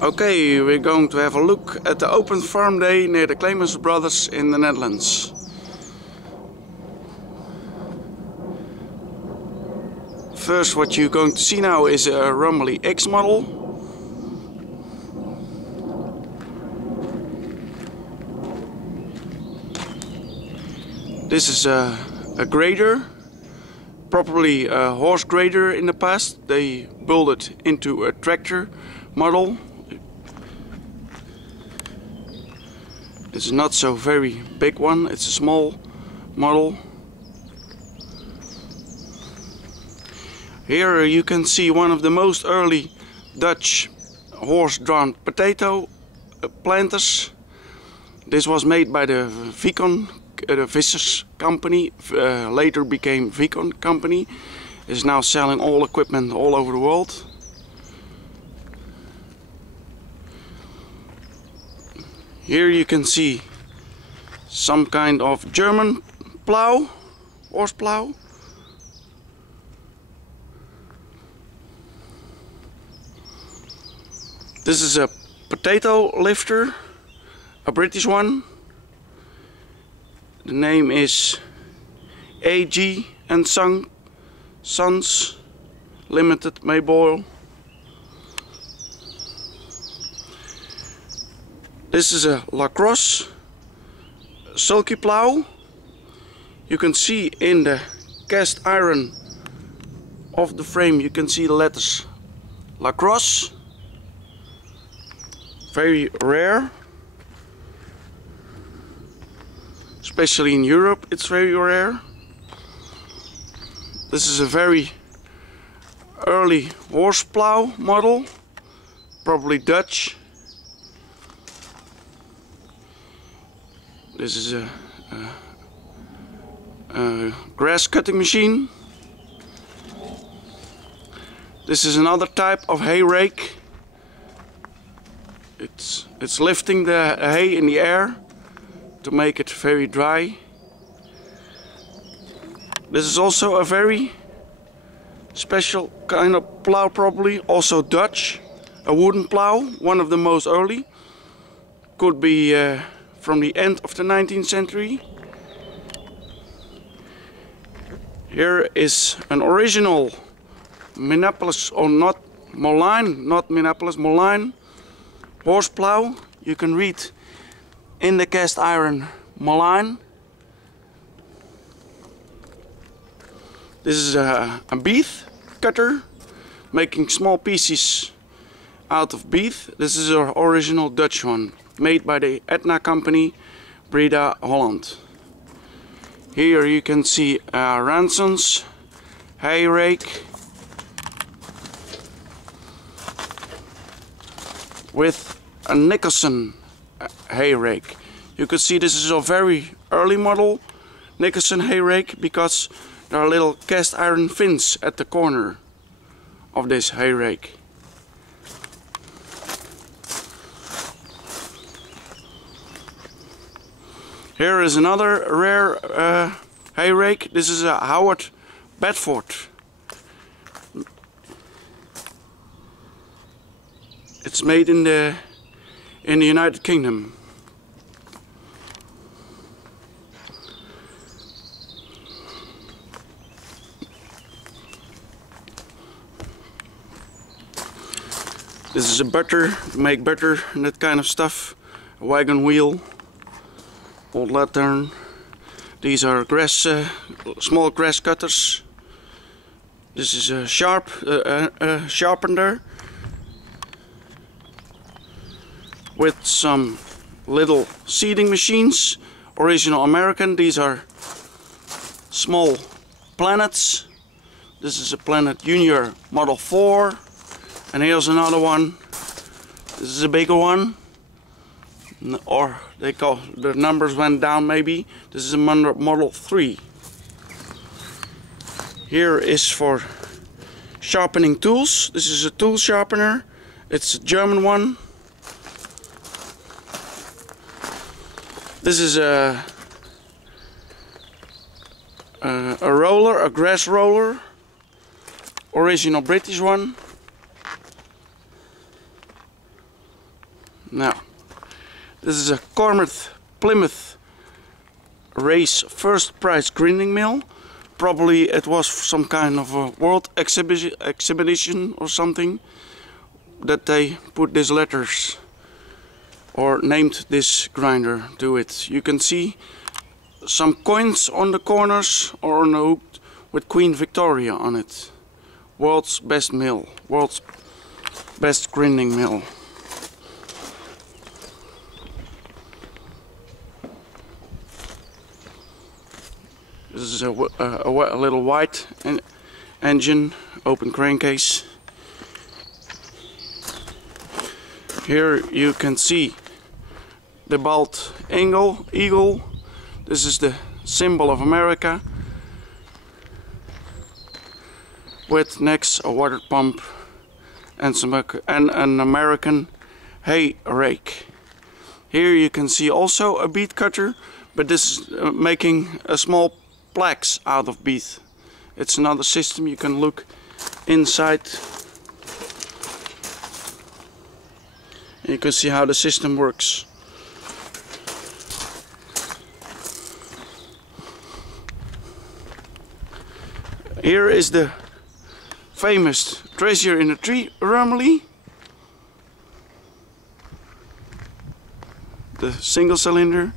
Okay, we're going to have a look at the open farm day near the Clemens brothers in the Netherlands. First, what you're going to see now is a Rumbly X model. This is a grader, probably a horse grader in the past. They built it into a tractor model. It's not so very big one, it's a small model. Here you can see one of the most early Dutch horse-drawn potato planters. This was made by the Vicon, the Vissers company, later became Vicon company. Is now selling all equipment all over the world. Here you can see some kind of German plow, horse plow. This is a potato lifter, a British one. The name is AG and Sons Limited Mayboyle. This is a lacrosse sulky plow. You can see in the cast iron of the frame, you can see the letters lacrosse. Very rare, especially in Europe it's very rare. This is a very early horse plow model, probably Dutch. This is a grass cutting machine. This is another type of hay rake. It's lifting the hay in the air to make it very dry. This is also a very special kind of plow, probably also Dutch, a wooden plow, one of the most early. Could be from the end of the 19th century. Here is an original Minneapolis, or not Moline, not Minneapolis, Moline horse plow. You can read in the cast iron Moline. This is a beef cutter, making small pieces out of beef. This is our original Dutch one, made by the Etna company, Breda, Holland. Here you can see a Ranson's hay rake with a Nicholson hay rake. You can see this is a very early model Nicholson hay rake because there are little cast iron fins at the corner of this hay rake. Here is another rare hay rake. This is a Howard Bedford. It's made in the United Kingdom. This is a butter, to make butter and that kind of stuff. A wagon wheel, old lantern. These are grass, small grass cutters. This is a sharpener with some little seeding machines, original American. These are small planets. This is a Planet Junior Model 4. And here's another one. This is a bigger one. Or they call, the numbers went down maybe. This is a Model 3. Here is for sharpening tools. This is a tool sharpener. It's a German one. This is a roller, a grass roller. Original British one. Now, this is a Cormouth Plymouth race first prize grinding mill. Probably it was some kind of a world exhibition or something that they put these letters or named this grinder to it. You can see some coins on the corners or on the hook with Queen Victoria on it. World's best mill, world's best grinding mill. This is a little white engine, open crankcase. Here you can see the bald eagle. This is the symbol of America. With next a water pump and an American hay rake. Here you can see also a beet cutter, but this is making a small plaques out of beet. It's another system. You can look inside. And you can see how the system works. Here is the famous treasure in a tree Rumley. The single cylinder.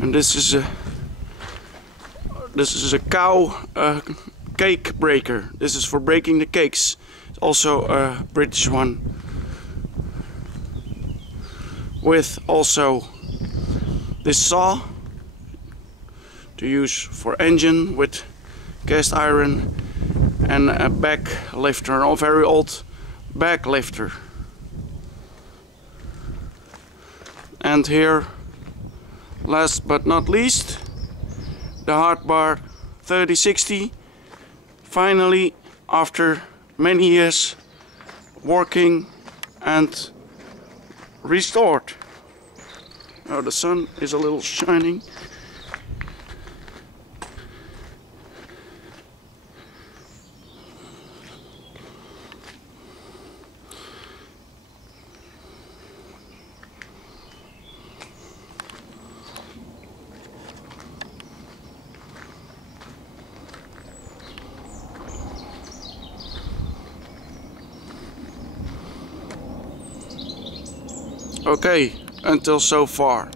And this is a cow cake breaker. This is for breaking the cakes. It's also a British one. With also this saw to use for engine with cast iron, and a back lifter, a very old back lifter. And here, last but not least, the hard bar 3060. Finally, after many years working and restored. Now the sun is a little shining. Okay, until so far.